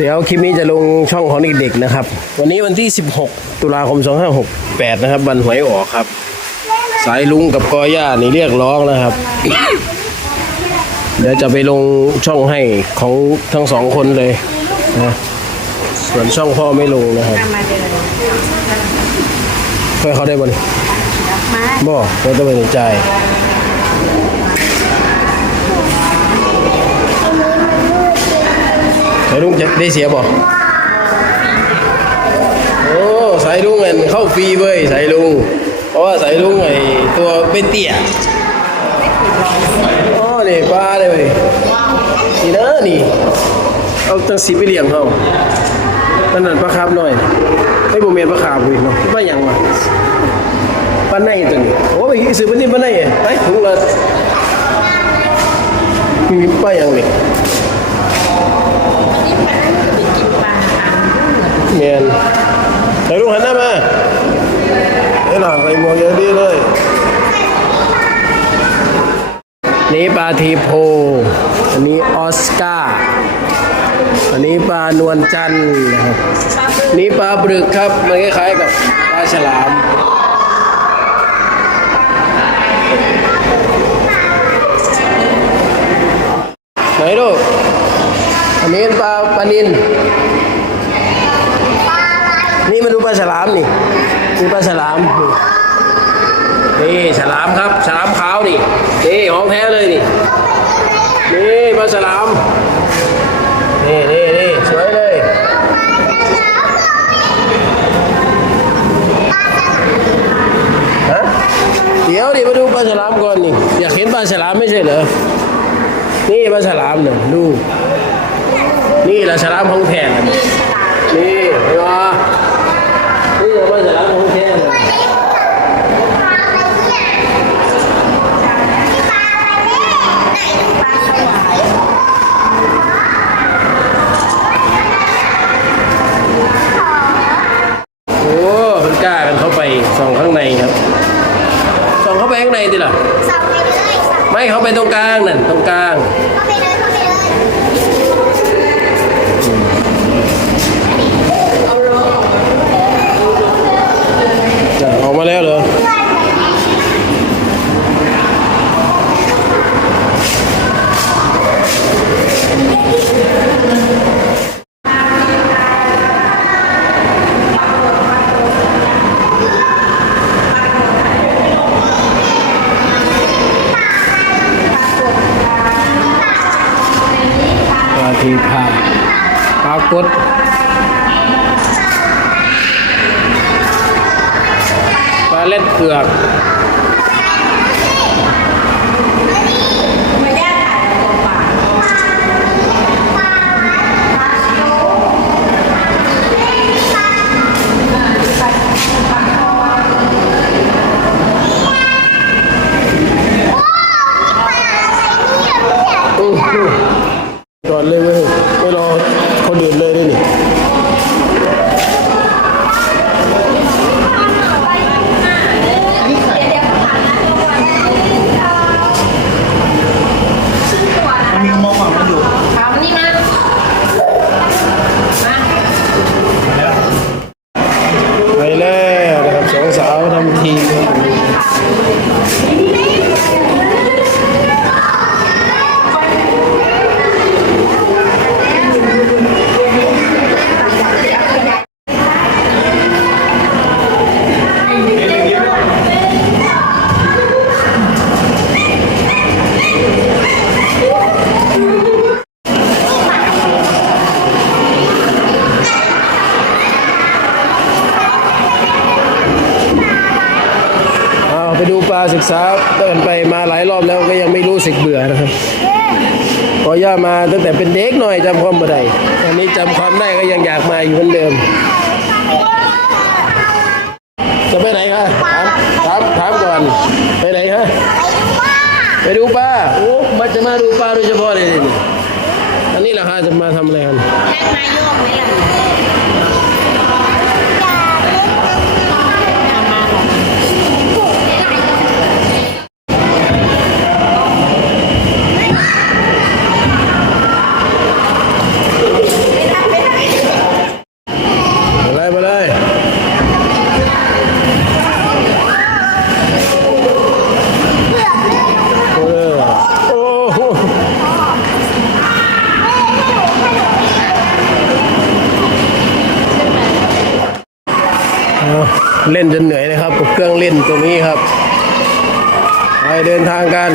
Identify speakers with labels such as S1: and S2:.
S1: เดี๋ยวคลิปนี้จะลงช่องของเด็กๆนะครับ วันนี้วันที่ 16 ตุลาคม 2568 นะครับวันหวยออกครับ สายลุงกับกอย่านี่เรียกร้องนะครับ เดี๋ยวจะไปลงช่องให้ของทั้งสองคนเลยนะส่วนช่องพ่อไม่ลงนะครับ
S2: มาเดิน
S1: เพื่อเขาได้บ่นี่
S2: มา
S1: บ่เราจะไปสนใจ สายลุงจะได้เสียบ่โอ้สายลุงเงินเข้าฟรีเว้ยสายลุง เพราะว่าสายลุงไอ้ตัวเป็นเตี้ยอ๋อนี่ปลาเลยเว้ยนี่นะนี่เอาตั้งสิบไปเลี้ยงเขามันนั่นปลาคาบหน่อยไม่บ่เมียนปลาคาบเว้ยเนาะปลาหยังวะป้าในตัวนี้โอ้ไปซื้อป้านี่ป้าในไอ้ถุงละมีป้าอย่างนี้
S2: นี่มันไปกินปลาทาง
S1: เมียนใส่ลูกหันหน้ามาไอ้หล่ะใส่หมวกอย่างดีเลย นี่ปลาทีโพ อันนี้ออสการ์ อันนี้ปลานวลจันทร์นะครับนี่ปลาบรึกครับ มันคล้ายๆกับปลาฉลามไหนลูก อันนี้ปลาปลานินนี่มาดูปลาฉลามนี่นี่ปลาฉลามนี่นี่ฉลามครับฉลามขาวนี่นี่ของแท้เลยนี่นี่ปลาฉลามนี่นี่นี่สวยเลยฮะเดี๋ยวดิมาดูปลาฉลามก่อนนี่อยากเห็นปลาฉลามไม่ใช่เหรอนี่ปลาฉลามเนี่ยดู นี่แหละฉลามของแท้นี่เห็นปะนี่แหละปลาฉลามของแท้เลยโอ้มันกล้ากันเขาไปส่องข้างในครับ ส่องเข้าไปข้างในดิล่ะ
S3: สับไปเลยสับ
S1: ไม่เขาไปตรงกลางนั่นตรงกลาง
S3: ปลา
S1: ทีพาปรากฏปลาเล็ดเผือก
S2: ลา
S1: ศึกษาเดินไปมาหลายรอบแล้วก็ยังไม่รู้สึกเบื่อนะครับพอย่ามาตั้งแต่เป็นเด็กหน่อยจำความไม่ได้ตอนนี้จำความได้ก็ยังอยากมาอยู่เหมือนเดิม จะไปไหนคะถามถามถามก่อน ไปไหนคะไปดูปลาโอ้มาจะมาดูปลาโดยเฉพาะเลยนี่อันนี้ราคาจะมาทำอะไรกัน
S2: แยกนายกไหมล่ะ
S1: เล่นจนเหนื่อยนะครับกับเครื่องเล่นตัวนี้ครับ ไปเดินทางกัน